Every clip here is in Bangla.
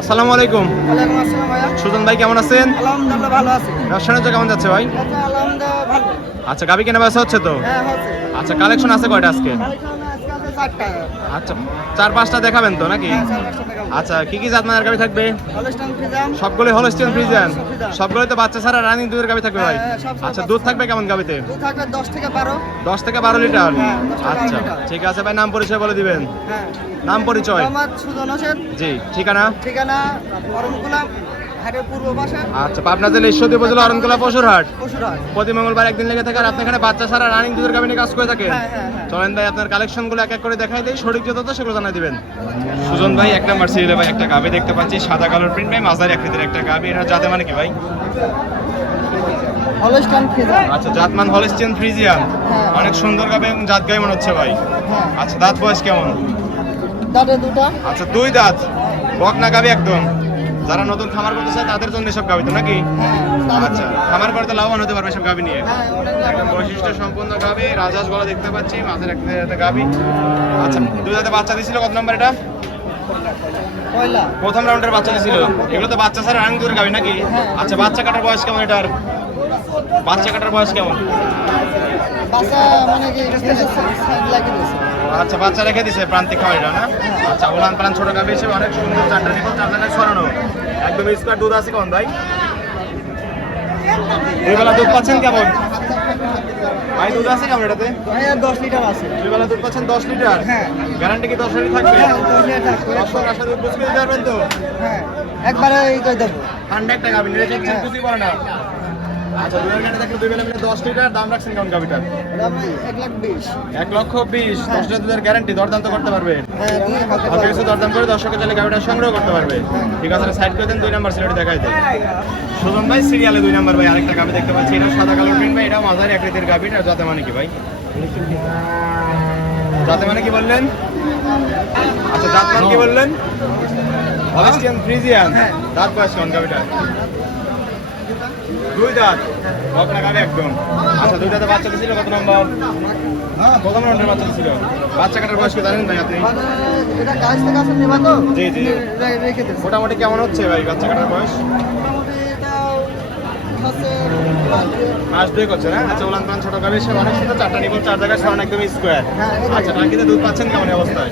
আসসালামু আলাইকুম। সুজন ভাই কেমন আছেন? আলহামদুলিল্লাহ ভালো আছি। ব্যবসা কেমন যাচ্ছে ভাই? আলহামদুলিল্লাহ ভালো। আচ্ছা, গাবি কেনা বেচা হচ্ছে তো? হ্যাঁ হচ্ছে। আচ্ছা, কালেকশন আছে কয়টা আজকে? আজকে আছে 4টা। আচ্ছা, 4-5টা দেখাবেন তো নাকি? হ্যাঁ 4-5টা দেখাবো। আচ্ছা, কি কি জাতমানের গাবি থাকবে? Holstein Friesian. সবগুলো হলস্টিয়ান ফ্রিজিয়ান? ফ্রিজিয়ান। সবগুলো তো বাচ্চা ছাড়া রানিং দুধের গাবি থাকবে ভাই? হ্যাঁ, সব আচ্ছা, বাচ্চা দুধ ছাড়া। থাকবে কেমন গাবিতে? দুধ থাকবে 10 থেকে 12। 10 থেকে 12 লিটার? হ্যাঁ, 10 থেকে 12 আচ্ছা, লিটার। ঠিক আছে ভাই, নাম পরিচয় বলে দিবেন। হ্যাঁ। নাম পরিচয়? মোহাম্মদ সুজন হোসেন। জি, ঠিকানা? ঠিকানা অরণকুলা হাটের পূর্ব পাশে। আচ্ছা, পাবনা জেলা ঈশ্বরদী উপজেলা অরণকুলা পশুরহাট। পশুরহাট। প্রতি মঙ্গলবার একদিন লেগে থাকে আর আপনি এখানে বাচ্চা ছাড়া রানিং দুধের গাবি নিয়ে কাজ করে থাকেন? হ্যাঁ, হ্যাঁ, হ্যাঁ। চলেন ভাই, আপনার কালেকশনগুলো এক এক করে দেখাই দেই, সঠিক যত তো সেগুলো জানাই দিবেন। সুজন ভাই, 1 নাম্বার সিরিয়ালে ভাই একটা গাবি দেখতে পাচ্ছি, সাদা কালার প্রিন্ট ভাই, মাঝারি আকৃতির একটা গাবি। এটা জাতে মানে কি ভাই? Holstein Friesian. আচ্ছা, জাতমান হলস্টিয়ান ফ্রিজিয়ান। হ্যাঁ। অনেক সুন্দর গাবি এবং জাত গাবি মনে হচ্ছে ভাই। হ্যাঁ। আচ্ছা, দাঁত বয়স কেমন? দাঁতে দুটো। আচ্ছা, 2 দাঁত, বকনা গাবি একদম। যারা নতুন খামার করতে চায় তাদের জন্য সব গাবি তো নাকি? হ্যাঁ। আচ্ছা, খামার করতে লাভবান হতে পারবে সব গাবি নিয়ে। হ্যাঁ, অনেক একদম বৈশিষ্ট্য সম্পূর্ণ গাবি, রাজহাঁস গলা দেখতে পাচ্ছি, মাঝের একটা গাবি। আচ্ছা, 2 দাঁতে বাচ্চা দিছিল, কত নাম্বার এটা? পয়লা। প্রথম রাউন্ডের বাচ্চা দিছিল। এগুলো তো বাচ্চা ছাড়া রানিং দুধের গাবি নাকি? হ্যাঁ। আচ্ছা, বাচ্চা কাটার বয়স কেমন এটার? বাচ্চা কাটার বয়স কেমন? বাচ্চা মানে কি লাগিয়ে দিয়েছে। আচ্ছা, বাচ্চা রেখে দিছে প্রান্তিক খামারিরা না? আচ্ছা, ওলান পালান ছোট গাবি হিসেবে অনেক সুন্দর, 4টা নিপল, 4 জায়গায় ছড়ানো, একদম স্কোয়ার। দুধ আছে কেমন ভাই? 2 বেলা দুধ পাচ্ছেন কেমন ভাই? দুধ আছে কেমন এটাতে? হ্যাঁ 10 লিটার আছে। 2 বেলা দুধ পাচ্ছেন 10 লিটার? হ্যাঁ। গ্যারান্টি কি 10 লিটার থাকবে? হ্যাঁ 10 লিটার থাকবে। দর্শক আসলে দুধ বুঝতে দিতে পারবেন তো? হ্যাঁ একবারে এই করে দেবো। ঠান্ডা একটা গাবি, নিয়ে চেক কিছুই করে না। আচ্ছা, দুধের গাড়ি থাকলে 2 বেলা মিলে 10 লিটার। দাম রাখছেন কেমন গাবিটার? দাম 1,20,000। 1,20,000। 10 লিটার দুধের গ্যারান্টি, দরদাম তো করতে পারবে? হ্যাঁ দিয়ে হাতে অল্প কিছু দরদাম করে দর্শকের তাহলে গাবিটা সংগ্রহ করতে পারবে। ঠিক আছে, সাইড করে দেন, 2 নাম্বার সিলেট দেখাই দেন। সুজন ভাই, সিরিয়ালে 2 নাম্বার ভাই আরেকটা গাবি দেখতে পাচ্ছি, এটা সাদা কালার প্রিন্ট ভাই, এটা মাঝারি আকৃতির গাবি। এটা জাতে মানে কি ভাই? জাতে মানে কি বললেন? আচ্ছা, জাত মানে কি বললেন? Holstein Friesian. হ্যাঁ। দাঁত বয়স কেমন গাবিটা? 2 দাঁত, বকনা গাবি একদম। আচ্ছা, 2 দাঁতে বাচ্চা দিছিল, কত নম্বর? প্রথম রাউন্ডের বাচ্চা দিছিল। বাচ্চা কাটার বয়স কি জানেন ভাই আপনি? মানে এটা গাছ থেকে আসলে নেবা তো? জি, জি। রেখে দিয়েছে। মোটামুটি কেমন হচ্ছে ভাই বাচ্চা কাটার বয়স? মোটামুটি এটা হচ্ছে মাস 2 করছে না? আচ্ছা, ওলান পালান ছোট গাবি সব অনেক সুন্দর, 4টা নিপল, 4 জায়গায় ছড়ানো, একদম স্কোয়ার। হ্যাঁ, এই যে। আচ্ছা, টাঙ্কিতে দুধ পাচ্ছেন কেমন এই অবস্থায়?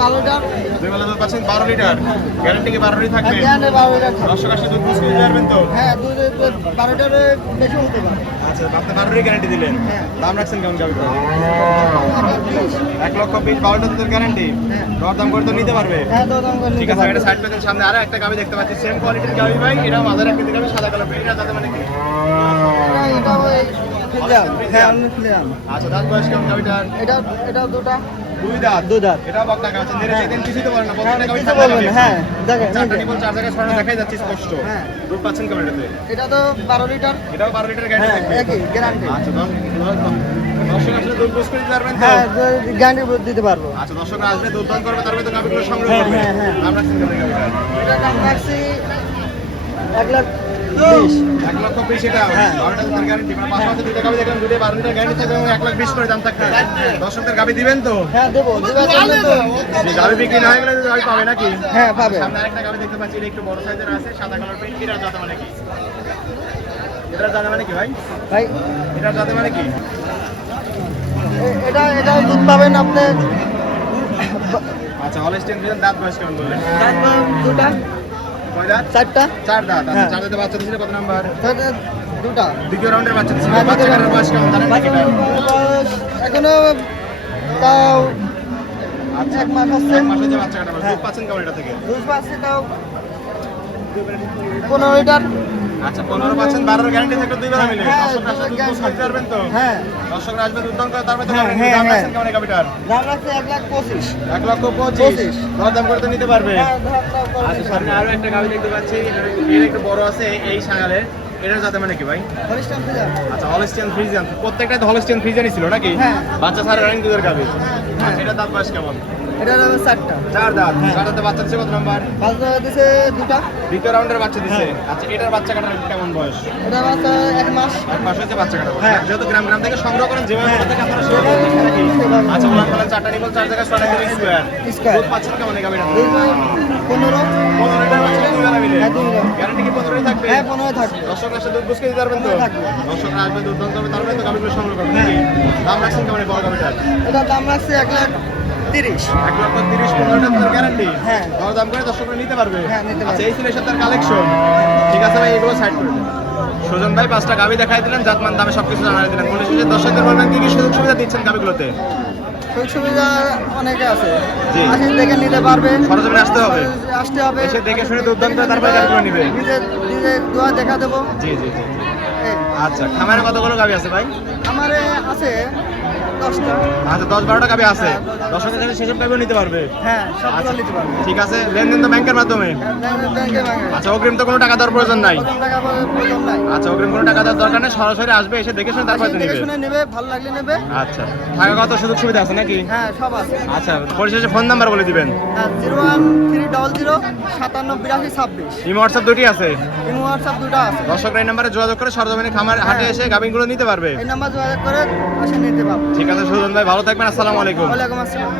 12টা। 2 বেলা দুধ পাচ্ছেন 12 লিটার। গ্যারান্টি কি 12 লিটার থাকবে? এখানে 12 লিটার থাকবে। দর্শক আসলে দুধ বুঝতে দিতে পারবেন তো? হ্যাঁ 12টার বেশি হতে পারে। আচ্ছা, আপনি 12 লিটার গ্যারান্টি দিলেন। হ্যাঁ। দাম রাখছেন কেমন গাবি? 1,20,000। 1,20,000, 12টা দুধের গ্যারান্টি। হ্যাঁ। দরদাম করে তো নিতে পারবে? হ্যাঁ দাম করে ঠিক আছে, এটা সাইড পেতে সামনে আরো একটা গাবি দেখতে পাচ্ছি, সেম কোয়ালিটির গাবি ভাই, এটা মাঝারি আকৃতির গাবি, সাদা কালার প্রিন্ট। তাতে মানে কি? এটা ওই ফ্রিজিয়ান। হ্যাঁ আমি ফ্রিজিয়ান। আচ্ছা, দাঁত বয়স কেমন গাবিটার? এটা দুটো। 2 দাঁত। 2 দাঁত। এটা বকনা গাবি আছে, নেড়ে চেয়ে কিছুই তো বলেন না, প্রত্যেকটা গাবি কিছু বলবেন না, হ্যাঁ দেখেন এই 4টা যে। নিপল, 4 জায়গায় ছড়ানো দেখাই যাচ্ছে স্পষ্ট। হ্যাঁ। দুধ পাচ্ছেন কেমন এটাতে? এটা তো 12 লিটার। এটাও 12 লিটার গ্যারান্টি হ্যাঁ থাকবে? একই গ্যারান্টি। আচ্ছা, দর্শক আসলে দুধ বুঝ করে দিতে পারবেন তো? হ্যাঁ গ্যারান্টি দিতে পারবো। আচ্ছা, দর্শকরা আসবে, দুধ দান করবে, তারপরে তো গাবিগুলো সংগ্রহ হ্যাঁ, করবে। হ্যাঁ, হ্যাঁ। দাম রাখছেন কেমন গাবিটার? এটা দাম রাখছি 1,20,000। 1,20,000 এটা? হ্যাঁ। 12টা দুধের গ্যারান্টি, মানে পাশাপাশি 2টা গাবি দেখলাম, 2টাই 12 লিটার গ্যারান্টি থাকবে এবং 1,20,000 করে দাম থাকবে। দর্শকদের গাবি দিবেন তো? হ্যাঁ দেবো দিবার জন্য তো। যে গাবি বিক্রি না হয়ে গেলে তো গাবি পাবে নাকি? হ্যাঁ পাবে। সামনে আরেকটা গাবি দেখতে পাচ্ছি, এটা একটু বড় সাইজের আছে, সাদা কালার প্রিন্ট। এটা জাতে মানে কি? এটা জাতে মানে কি ভাই? ভাই এটা জাতে মানে কি? এটা দুধ পাবেন আপনি আচ্ছা, হলস্টিয়ান ফ্রিজিয়ান। দাঁত বয়স কেমন বললেন? দুটা কয় দাঁত? 4টা 4 দাঁত। আচ্ছা, হ্যাঁ। 4 দাঁতে বাচ্চা দিছিল, কত নাম্বার? দুটা। দ্বিতীয় রাউন্ডের বাচ্চা দিছিল। হ্যাঁ, বাচ্চা দ্বিতীয় কাটার বয়স কেমন জানেন নাকি এটা? বয়স এখনো তাও আচ্ছা, 1 মাস আছে। 1 মাস হয়েছে বাচ্চা কাটার বয়স। হ্যাঁ। দুধ পাচ্ছেন কেমন এটা থেকে? দুধ পাচ্ছে তাও 15 লিটার। আচ্ছা, 15 পাচ্ছেন, 12 গ্যারান্টি থাকলে 2 বেলা মিলে। হ্যাঁ, দর্শকরা আসলে দুধ বুঝ করতে পারবেন তো? হ্যাঁ দর্শকরা আসবে, দুধ দান করে, তারপরে তো হ্যাঁ, গাবির হ্যাঁ, দাম হ্যাঁ। রাখছেন কেমন এই গাবিটার? দাম রাখছে 1,25,000। 1,25,000। দরদাম করে তো নিতে পারবে? হ্যাঁ দাম করে আচ্ছা, সামনে আরো একটা গাবি দেখতে পাচ্ছি, এর একটু বড় আছে, এই সাগালের। এটার জাতে মানে কি ভাই? Holstein Friesian. আচ্ছা, হলস্টিয়ান ফ্রিজিয়ান। প্রত্যেকটা তো হলস্টিয়ান ফ্রিজিয়ানই ছিল নাকি? হ্যাঁ। বাচ্চা ছাড়া রানিং দুধের গাবি। আচ্ছা, এটার দাঁত বয়স কেমন? এটা হলো 4টা। 4 দাঁত। কাটাতে বাচ্চা দিছে কত নাম্বার? বাচ্চা দিছে 2টা। দ্বিতীয় রাউন্ডের বাচ্চা দিছে। আচ্ছা এটার বাচ্চা কাটার কেমন বয়স? এটা বাচ্চা 1 মাস। 1 মাস হয়েছে বাচ্চা কাটা। হ্যাঁ। যেহেতু গ্রাম থেকে সংগ্রহ করেন যেভাবে বলতে থাকে আপনারা সেভাবে বলতেছেন নাকি? আচ্ছা ওলান পালান 4টা নিবল 4 জায়গায় 6টা করে স্কয়ার। স্কয়ার। দুধ পাচ্ছেন কেমন এই গাবিটা? 15 15 লিটার বাচ্চা দুই বেলা মিলে। হ্যাঁ, 2 মিলে। গ্যারান্টি কি 15ই থাকবে? হ্যাঁ 15 থাকবে। দর্শক আসলে দুধ বুঝকে দিতে পারবেন তো? থাকবে। দর্শকরা আসবে দুধ দাম করবে তারপরে তো গাবিগুলো সংগ্রহ করবে নাকি? দাম রাখছেন কেমন এই বড় গাবিটার? এটা দাম রাখছে 1,30,000। 1,30,000 15 গ্যারান্টি। হ্যাঁ। দর দাম করে দর্শকরা নিতে পারবে। হ্যাঁ, নিতে পারবে। আচ্ছা এই ছিল এর সাথে কালেকশন। ঠিক আছে ভাই এগুলো সাইড করে দেন। সুজন ভাই 5টা গাবি দেখাই দিলেন জাতমান দামে সবকিছু জানাই দিলেন। পরিশেষে দর্শকদের বলবেন কি কি সুযোগ সুবিধা দিচ্ছেন গাবিগুলোতে? সুযোগ সুবিধা অনেকে আছে। জি। আসে দেখে নিতে পারবে। সরজমিনে আসতে হবে। আসতে হবে। এসে দেখে শুনে দুধ দাম করে তারপরে গাবিগুলো নিবে। নিজে দোয়া দেখা দেবো। জি জি জি জি। এই, আচ্ছা খামারে কতগুলো গাবি আছে ভাই? আমারে আছে 10টা। আচ্ছা 10-12টা গাবি আছে। দর্শকের কাছে সেসব গাবিও নিতে পারবে। হ্যাঁ সবগুলো নিতে পারবে। ঠিক আছে লেনদেন তো ব্যাংকের মাধ্যমে। ব্যাংকে ভাঙে। আচ্ছা অগ্রিম তো কোনো টাকা দেওয়ার প্রয়োজন নাই। কত টাকা প্রয়োজন নাই। আচ্ছা অগ্রিম কোনো টাকা দেওয়ার দরকার নেই সরাসরি আসবে এসে দেখে শুনে তারপরে তো দেখে নিবে। শুনে নেবে, ভালো লাগলে নেবে। আচ্ছা থাকা কত সুযোগ সুবিধা আছে নাকি? হ্যাঁ সব আছে। আচ্ছা পরিশেষে ফোন নাম্বার বলে দিবেন। হ্যাঁ 01300 578226। ইমো হোয়াটসঅ্যাপ দুটি আছে। ইমো হোয়াটসঅ্যাপ 2টা আছে। দর্শকরা এই নাম্বারে যোগাযোগ করে সরজমিনে খামার হাটে এসে গাবিনগুলো নিতে পারবে। এই নাম্বার যোগাযোগ করে এসে নিতে পারবে। ঠিক আছে সুজন ভাই ভালো থাকবেন আসসালামু আলাইকুম। ওয়ালাইকুম আসসালাম।